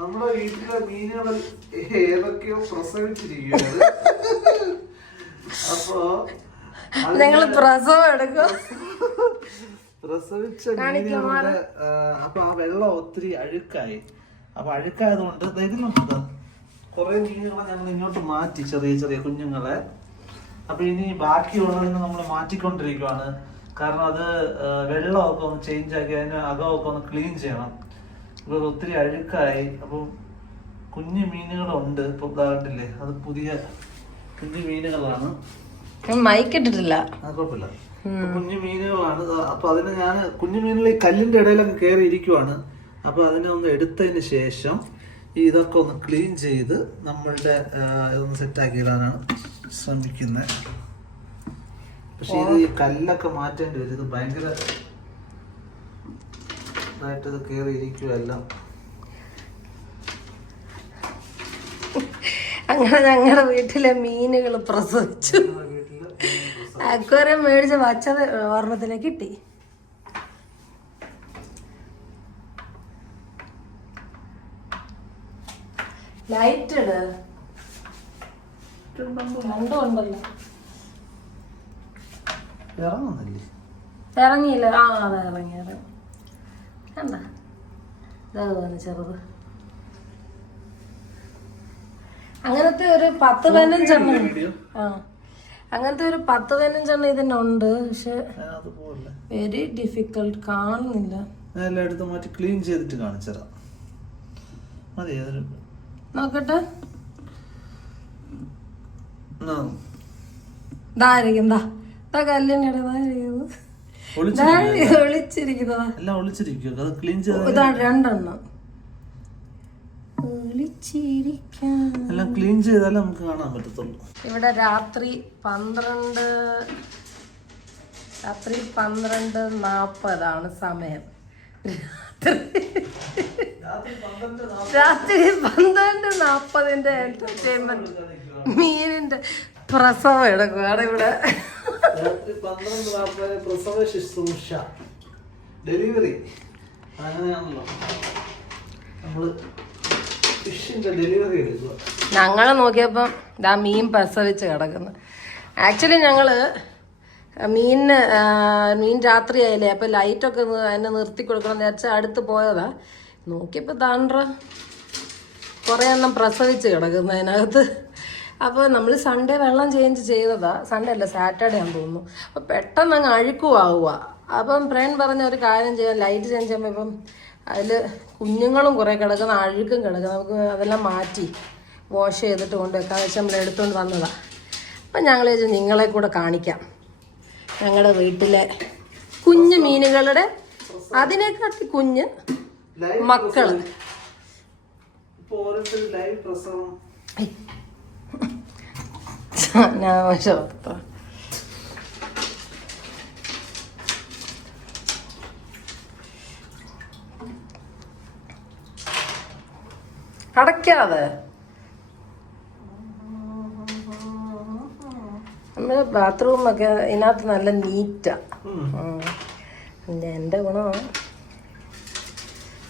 നമ്മുടെ വീട്ടിലെ മീനുകൾ ഏതൊക്കെയോ പ്രസവിച്ചിരിക്കുകയാണ്. അപ്പൊ ഞങ്ങള് പ്രസവം എടുക്കും. പ്രസവിച്ച മീനുകളുടെ അപ്പൊ ആ വെള്ളം ഒത്തിരി അഴുക്കായി. അപ്പൊ അഴുക്കായതുകൊണ്ട് ഇതിലുണ്ട് കുറെ മീനുകളെ ഞങ്ങൾ ഇങ്ങോട്ട് മാറ്റി, ചെറിയ ചെറിയ കുഞ്ഞുങ്ങളെ. അപ്പൊ ഇനി ബാക്കിയുള്ളതിന് നമ്മൾ മാറ്റിക്കൊണ്ടിരിക്കുവാണ്. കാരണം അത് വെള്ളമൊക്കെ ഒന്ന് ചേഞ്ച് ആക്കി അതിന് അകമൊക്കെ ഒന്ന് ക്ലീൻ ചെയ്യണം. ഇപ്പൊ ഒത്തിരി അഴുക്കായി. അപ്പം കുഞ്ഞു മീനുകളുണ്ട്. ഇപ്പൊ കണ്ടില്ലേ, അത് പുതിയ കുഞ്ഞു മീനുകളാണ്. മൈക്കിട്ടിട്ടില്ല, കുഴപ്പമില്ല. കുഞ്ഞു മീനുകളാണ്. അപ്പൊ അതിന് ഞാൻ കുഞ്ഞു മീനുകൾ ഈ കല്ലിന്റെ ഇടയിലൊക്കെ കയറി ഇരിക്കുവാണ്. അപ്പൊ അതിനെ ഒന്ന് എടുത്തതിന് ശേഷം ഇതൊക്കെ ഒന്ന് ക്ലീൻ ചെയ്ത് നമ്മളുടെ ഇതൊന്ന് സെറ്റാക്കിയിടാനാണ് ശ്രമിക്കുന്നത്. പക്ഷെ ഇത് ഈ കല്ലൊക്കെ മാറ്റേണ്ടി വരും. ഇത് ഭയങ്കര ഇതായിട്ട് ഇത് കയറി ഇരിക്കുവല്ല. അങ്ങനെ ഞങ്ങളുടെ വീട്ടിലെ മീനുകൾ പ്രസവിച്ചു. അക്വേറിയം മേടിച്ച് വച്ചത് ഓർമ്മത്തിലേക്ക് കിട്ടി. ലൈറ്റ് ഇട്, രണ്ടും ഉണ്ടല്ലോ. ഇറങ്ങിയില്ല. ആ അതെ, ഇറങ്ങി കണ്ട ചെറുത്. അങ്ങനത്തെ ഒരു 10-15 ആ അങ്ങനത്തെ ഒരു 10-15 ഇതിനുണ്ട്. പക്ഷെ വെരി ഡിഫിക്കൽട്ട്, കാണുന്നില്ല. എല്ലായിടത്തും മാറ്റി ക്ലീൻ ചെയ്തിട്ട് കാണിച്ചതാ മതി. നോക്കട്ടെ, ഇതായിരിക്കും. കല്ലിൻ്റെ ഒളിച്ചിരിക്കുന്നതാ. ഇതാണ് 2 എണ്ണം എല്ലാം ക്ലീൻ ചെയ്താലേ നമുക്ക് കാണാൻ പറ്റത്തുള്ളൂ. ഇവിടെ രാത്രി 12:40 സമയം. രാത്രി 12:40 എന്റർടൈൻമെന്റ്. മീനിന്റെ പ്രസവം എടുക്കുകയാണ് ഇവിടെ. രാത്രി 12:40 പ്രസവ ശുശ്രൂഷ, ഡെലിവറി. അങ്ങനെയാണല്ലോ നമ്മള് ഫിഷിന്റെ ഡെലിവറി എടുക്കുക. ഞങ്ങള് നോക്കിയപ്പം ഇതാ മീൻ പ്രസവിച്ച് കിടക്കുന്നു. ആക്ച്വലി ഞങ്ങള് മീൻ രാത്രിയായില്ലേ, അപ്പൊ ലൈറ്റൊക്കെ അതിനെ നിർത്തി കൊടുക്കണം എന്ന് വെച്ചാൽ അടുത്ത് പോയതാ. നോക്കിയപ്പോ താണ്ട്ര കുറെ എണ്ണം പ്രസവിച്ച് കിടക്കുന്നു അതിനകത്ത്. അപ്പോൾ നമ്മൾ സൺഡേ വെള്ളം ചേഞ്ച് ചെയ്തതാ. സൺഡേ അല്ല, സാറ്റർഡേ ആണെന്ന് തോന്നുന്നു. അപ്പോൾ പെട്ടെന്ന് അങ്ങ് അഴുക്കുവാകുക. അപ്പം ഫ്രൺ പറഞ്ഞ ഒരു കാര്യം ചെയ്യാം, ലൈറ്റ് ചേഞ്ച് ചെയ്യുമ്പോൾ ഇപ്പം അതിൽ കുഞ്ഞുങ്ങളും കുറേ കിടക്കുന്ന, അഴുക്കും കിടക്കുന്ന, നമുക്ക് അതെല്ലാം മാറ്റി വാഷ് ചെയ്തിട്ട് കൊണ്ടുവെക്കാന്ന് വെച്ചാൽ നമ്മൾ എടുത്തുകൊണ്ട് വന്നതാണ്. അപ്പം ഞങ്ങൾ നിങ്ങളെ കൂടെ കാണിക്കാം ഞങ്ങളുടെ വീട്ടിലെ കുഞ്ഞു മീനുകളുടെ അതിനെക്കാട്ടി കുഞ്ഞ് മക്കള്. അടയ്ക്കാതെ നമ്മള് ബാത്റൂമൊക്കെ ഇതിനകത്ത് നല്ല നീറ്റാ. എന്റെ ഗുണമാണ്.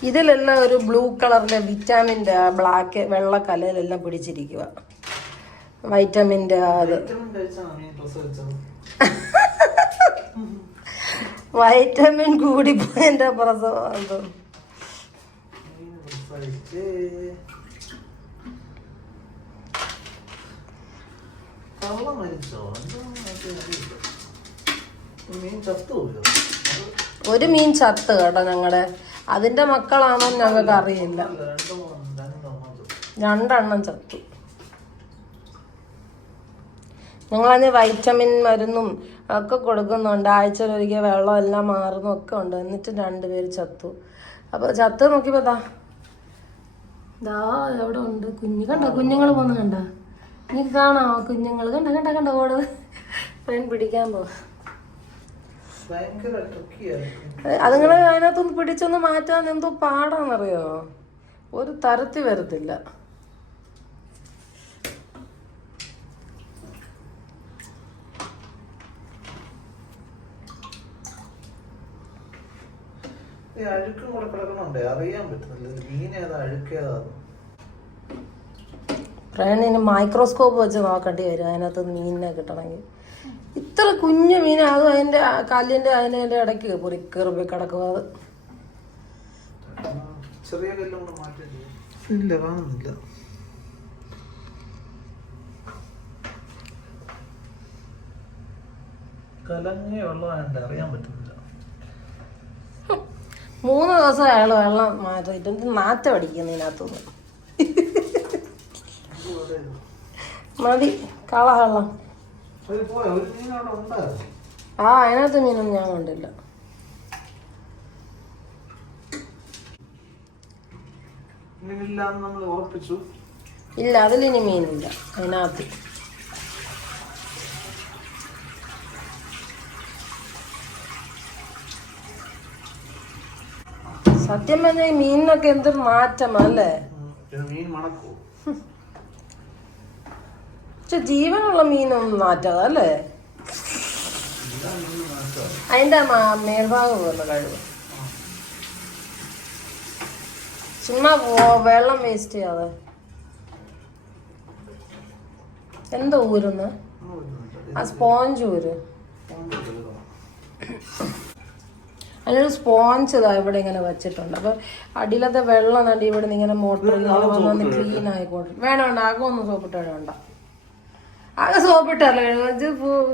ഇതിലെല്ലാം ഒരു ബ്ലൂ കളറിന്റെ വിറ്റാമിൻ്റെ ബ്ലാക്ക് വെള്ള കലയിലെല്ലാം പിടിച്ചിരിക്കുക. വൈറ്റമിൻ്റെ അത് വൈറ്റമിൻ കൂടിപ്പോയതിന്റെ പ്രസവം. ഒരു മീൻ ചത്ത് കേട്ടോ ഞങ്ങളുടെ. അതിന്റെ മക്കളാണോ ഞങ്ങൾക്ക് അറിയില്ല. 2 എണ്ണം ചത്തു. ഞങ്ങളതിന് വൈറ്റമിൻ മരുന്നും ഒക്കെ കൊടുക്കുന്നുണ്ട്. ആഴ്ചയിലൊരിക്കൽ വെള്ളം എല്ലാം മാറുന്നും ഒക്കെ ഉണ്ട്. എന്നിട്ട് 2 പേര് ചത്തു. അപ്പോൾ ചത്ത് നോക്കിയപ്പോൾ ദാ എവിടെ ഉണ്ട് കുഞ്ഞ്. കണ്ടോ കുഞ്ഞുങ്ങൾ പോന്ന് കണ്ട? എനിക്ക് കാണാമോ കുഞ്ഞുങ്ങൾ? കണ്ട ഓട് ഫ്രണ്ട് പിടിക്കാൻ പോ. അതുങ്ങളെ അതിനകത്തൊന്ന് പിടിച്ചൊന്ന് മാറ്റാൻ എന്തോ പാടാന്നറിയോ, ഒരു തരത്തിൽ വരത്തില്ല. ഈ അഴുക്കും കൂടെ കിടക്കണുണ്ടേ, അറിയാൻ പറ്റുന്നില്ല മീൻ ഏതാ അഴുക്കേതാന്ന്. പ്രേണിന് മൈക്രോസ്കോപ്പ് വെച്ച് നോക്കേണ്ടി വരും അതിനകത്ത് മീനിനെ കിട്ടണമെങ്കിൽ. ഇത്ര കുഞ്ഞു മീനാകും അതിന്റെ കല്ലിന്റെ അതിന്റെ ഇടയ്ക്ക് കയറി കിടക്കും. അത് ചെറിയ കല്ലും കൂടെ മാറ്റി. ഇല്ല, കാണുന്നില്ല. കലങ്ങിയ വെള്ളമായിട്ട് അറിയാൻ പറ്റുന്നില്ല. 3 ദിവസം അയാൾ വെള്ളം മാറ്റിട്ട് നാറ്റം അടിക്കുന്നതിനകത്തുനിന്ന്. മതി കള വെള്ളം. അതിനകത്ത് മീനൊന്നും ഞാൻ കണ്ടില്ല. ഇല്ല, അതിലിനി മീനില്ല അതിനകത്ത്. സത്യം പറഞ്ഞാൽ ഈ മീനിനൊക്കെ എന്തൊരു മാറ്റം അല്ലേ. പക്ഷെ ജീവനുള്ള മീനൊന്നും മാറ്റാതെ അല്ലേ. അതിന്റെ മേൽഭാഗം പോലെ കഴിവ്. ചുമ്മാ വെള്ളം വേസ്റ്റ് ചെയ്യാതെ. എന്താ ഊരുന്ന്? ആ സ്പോഞ്ച് ഊര്. അതിനൊരു സ്പോഞ്ച് ഇതാ ഇവിടെ ഇങ്ങനെ വെച്ചിട്ടുണ്ട്. അപ്പൊ അടിയിലത്തെ വെള്ളം നടി ഇവിടെ നിന്ന് ഇങ്ങനെ മോട്ടറിൽ വന്ന് ക്ലീൻ ആയിക്കോട്ടെ. വേണ്ട, ആകെ ഒന്ന് സോപ്പിട്ട് വേണ്ട. ആകെ സോപ്പിട്ടല്ല കഴിവ്. ഇത്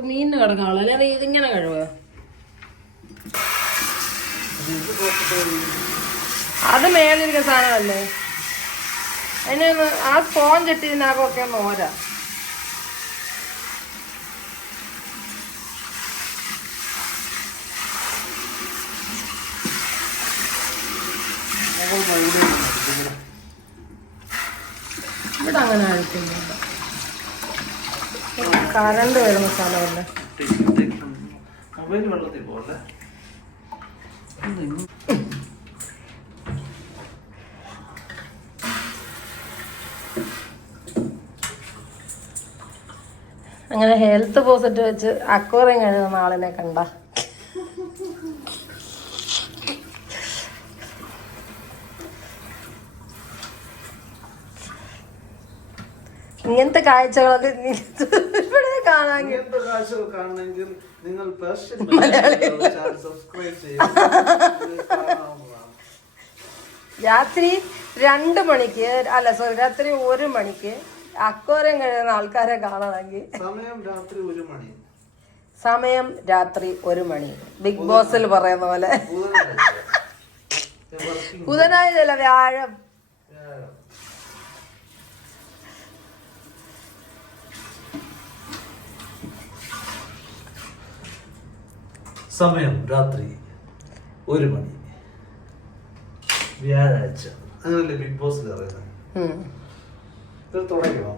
മീനിന് കിടക്കാവുള്ളൂ. അല്ലാതെ ഇതിങ്ങനെ കഴിവ്. അത് മേളിരിക്കുന്ന സാധനമല്ലേ. അതിനൊന്ന് ആ സ്പോഞ്ച് ഇട്ടിരുന്നാകൊക്കെ ഒന്ന് ഓരാ. ഇവിടെ അങ്ങനെ അഴിക്കുന്നുണ്ട്. കറണ്ട് വരുന്ന സ്ഥലമല്ലേ. മൊബൈൽ വെള്ളത്തിൽ പോലെ. അങ്ങനെ ഹെൽത്ത് പോസിറ്റ് വെച്ച് അക്വേറിയം കഴുകുന്ന ആളിനെ കണ്ട. ഇങ്ങനത്തെ കാഴ്ചകളൊക്കെ ഇവിടെ കാണണമെങ്കിൽ നിങ്ങൾ രാത്രി 2 മണിക്ക് അല്ല സോറി രാത്രി 1 മണിക്ക് അക്വേറിയം കഴിയുന്ന ആൾക്കാരെ കാണണമെങ്കിൽ സമയം രാത്രി 1 മണി. ബിഗ് ബോസിൽ പറയുന്ന പോലെ. ബുധനാഴ്ച വ്യാഴം. സമയം രാത്രി 1 മണി വ്യാഴാഴ്ച. അങ്ങനല്ലേ ബിഗ് ബോസിൽ പറയുന്നത്. തുടങ്ങണോ?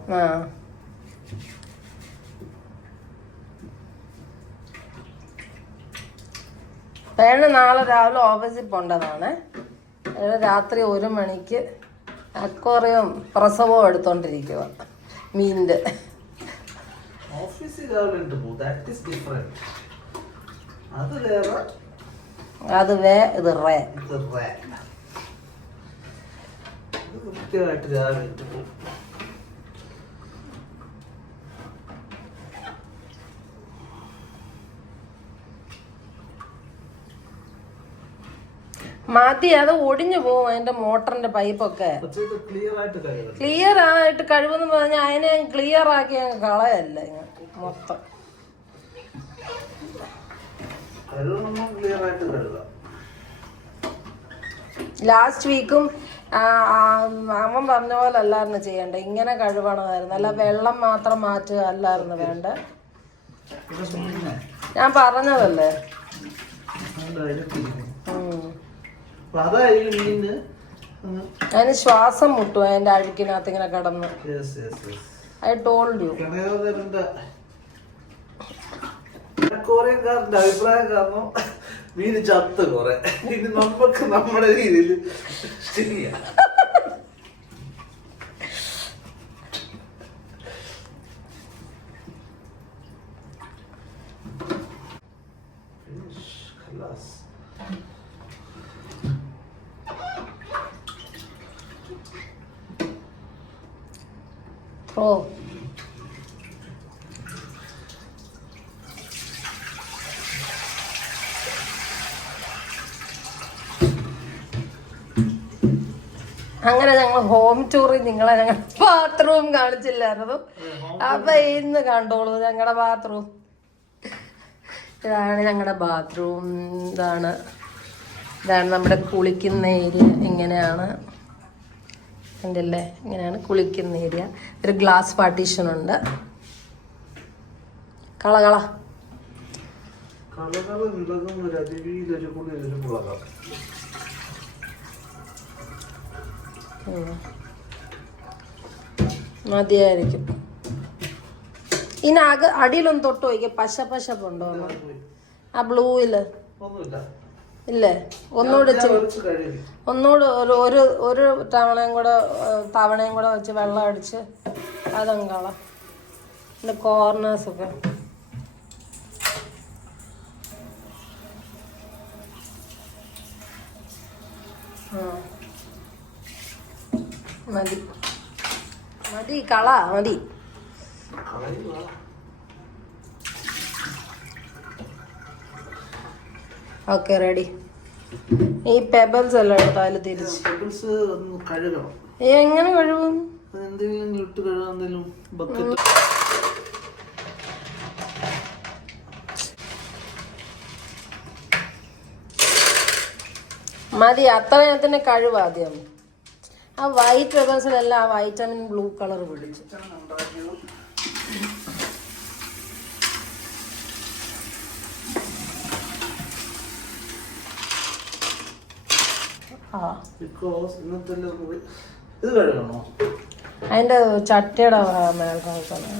പേണ് നാളെ രാവിലെ ഓഫീസിൽ പോണ്ടതാണ്. രാത്രി 1 മണിക്ക് അക്വേറിയം പ്രസവം എടുത്തോണ്ടിരിക്കുക മീനിന്റെ. ഓഫീസിൽ രാവിലെ അത് വേ ഇത് റേ. കൃത്യമായിട്ട് രാവിലെ മതി, അത് ഒടിഞ്ഞു പോകും. അതിന്റെ മോട്ടറിന്റെ പൈപ്പൊക്കെ ക്ലിയർ ആയിട്ട് കഴിവെന്ന് പറഞ്ഞാൽ അതിനെ ക്ലിയർ ആക്കി അങ്ങ് കളയല്ല മൊത്തം. ലാസ്റ്റ് വീക്കും അവൻ പറഞ്ഞ പോലെ അല്ലായിരുന്നു ചെയ്യണ്ടേ. ഇങ്ങനെ കഴിവണമായിരുന്നു. അല്ല വെള്ളം മാത്രം മാറ്റുക അല്ലായിരുന്നു വേണ്ട. ഞാൻ പറഞ്ഞതല്ലേ. അതിന് ശ്വാസം മുട്ടും അതിന്റെ അഴുക്കിനകത്ത് ഇങ്ങനെ കിടന്ന്. I told you. കോറിയക്കാരന്റെ അഭിപ്രായം കാരണം മീന് ചത്ത് കുറെ. ഇനി നമുക്ക് നമ്മുടെ രീതിയിൽ ശരിയാ. ഓ അങ്ങനെ ഞങ്ങൾ ഹോം ടൂറിൽ നിങ്ങളെ ഞങ്ങൾ ബാത്റൂം കാണിച്ചില്ലായിരുന്നു. അപ്പൊ ഇന്ന് കണ്ടോളൂ ഞങ്ങളുടെ ബാത്റൂം. ഇതാണ് ഞങ്ങളുടെ ബാത്റൂം. ഇതാണ് നമ്മുടെ കുളിക്കുന്ന ഏരിയ. ഇങ്ങനെയാണ് ഉണ്ടല്ലേ, ഇങ്ങനെയാണ് കുളിക്കുന്ന ഏരിയ. ഒരു ഗ്ലാസ് പാർട്ടീഷൻ ഉണ്ട്. കളകള മതിയായിരിക്കും. ഇതിനക അടിയിലൊന്ന് തൊട്ട് നോക്കിയ പശപ്പുണ്ടോ ആ ബ്ലൂയില്? ഇല്ലേ? ഒന്നുകൂടെ ഒരു തവണയും കൂടെ വെച്ച് വെള്ളം അടിച്ച് അതങ്കള എൻ്റെ കോർണേഴ്സൊക്കെ. മതി മതി കള മതി. Okay ready. ഈ പെബിൾസ് എല്ലാം എടുത്ത് അതിൽ തിരിച്ച് എങ്ങനെ കഴുകും? മതി അത്രയത്തിന് കഴിവാദ്യം. ആ വൈറ്റ് പെബിൾസിലെല്ലാം ആ വൈറ്റമിൻ ബ്ലൂ കളർ പിടിച്ചു. അതിന്റെ ചട്ടിയുടെ മേൽഭാഗത്താണ്.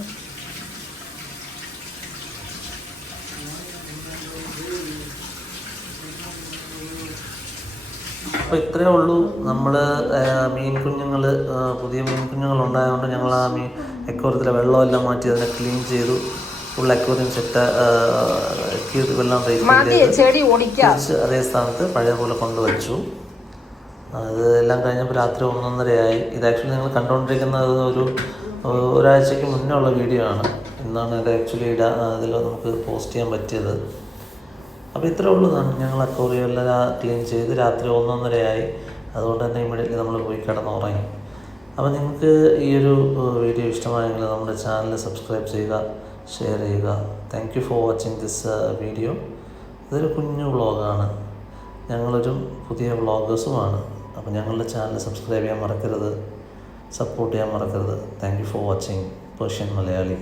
അപ്പോൾ ഇത്രയേ ഉള്ളൂ. നമ്മൾ മീൻ കുഞ്ഞുങ്ങൾ, പുതിയ മീൻ കുഞ്ഞുങ്ങൾ ഉണ്ടായതുകൊണ്ട് ഞങ്ങൾ ആ അക്വേറിയത്തിലെ വെള്ളമെല്ലാം മാറ്റി അതിനെ ക്ലീൻ ചെയ്തു. ഫുൾ അക്വേറിയം സെറ്റ് വെള്ളം തിരിച്ച് അതേ സ്ഥാനത്ത് പഴയ പോലെ കൊണ്ടുവച്ചു. അത് എല്ലാം കഴിഞ്ഞപ്പോൾ രാത്രി 1:30 ഇത് ആക്ച്വലി നിങ്ങൾ കണ്ടുകൊണ്ടിരിക്കുന്നത് ഒരാഴ്ചയ്ക്ക് മുന്നേ ഉള്ള വീഡിയോ ആണ്. ഇന്നാണ് ഇത് ആക്ച്വലി അതിൽ നമുക്ക് പോസ്റ്റ് ചെയ്യാൻ പറ്റിയത്. അപ്പോൾ ഇത്രേ ഉള്ളൂ. ഞങ്ങൾ അക്വേറിയം എല്ലാം ക്ലീൻ ചെയ്ത് രാത്രി 1:30 അതുകൊണ്ട് തന്നെ ഇമ്മീഡിയറ്റ്ലി നമ്മൾ പോയി കിടന്നുറങ്ങി. അപ്പോൾ നിങ്ങൾക്ക് ഈ ഒരു വീഡിയോ ഇഷ്ടമായെങ്കിൽ നമ്മുടെ ചാനൽ സബ്സ്ക്രൈബ് ചെയ്യുക, ഷെയർ ചെയ്യുക. Thank you for watching this video. ഇതൊരു കുഞ്ഞു വ്ളോഗാണ്. ഞങ്ങളൊരു പുതിയ വ്ളോഗേഴ്സുമാണ്. അപ്പോൾ ഞങ്ങളുടെ ചാനൽ സബ്സ്ക്രൈബ് ചെയ്യാൻ മറക്കരുത്, സപ്പോർട്ട് ചെയ്യാൻ മറക്കരുത്. Thank you for watching Persian Malayali.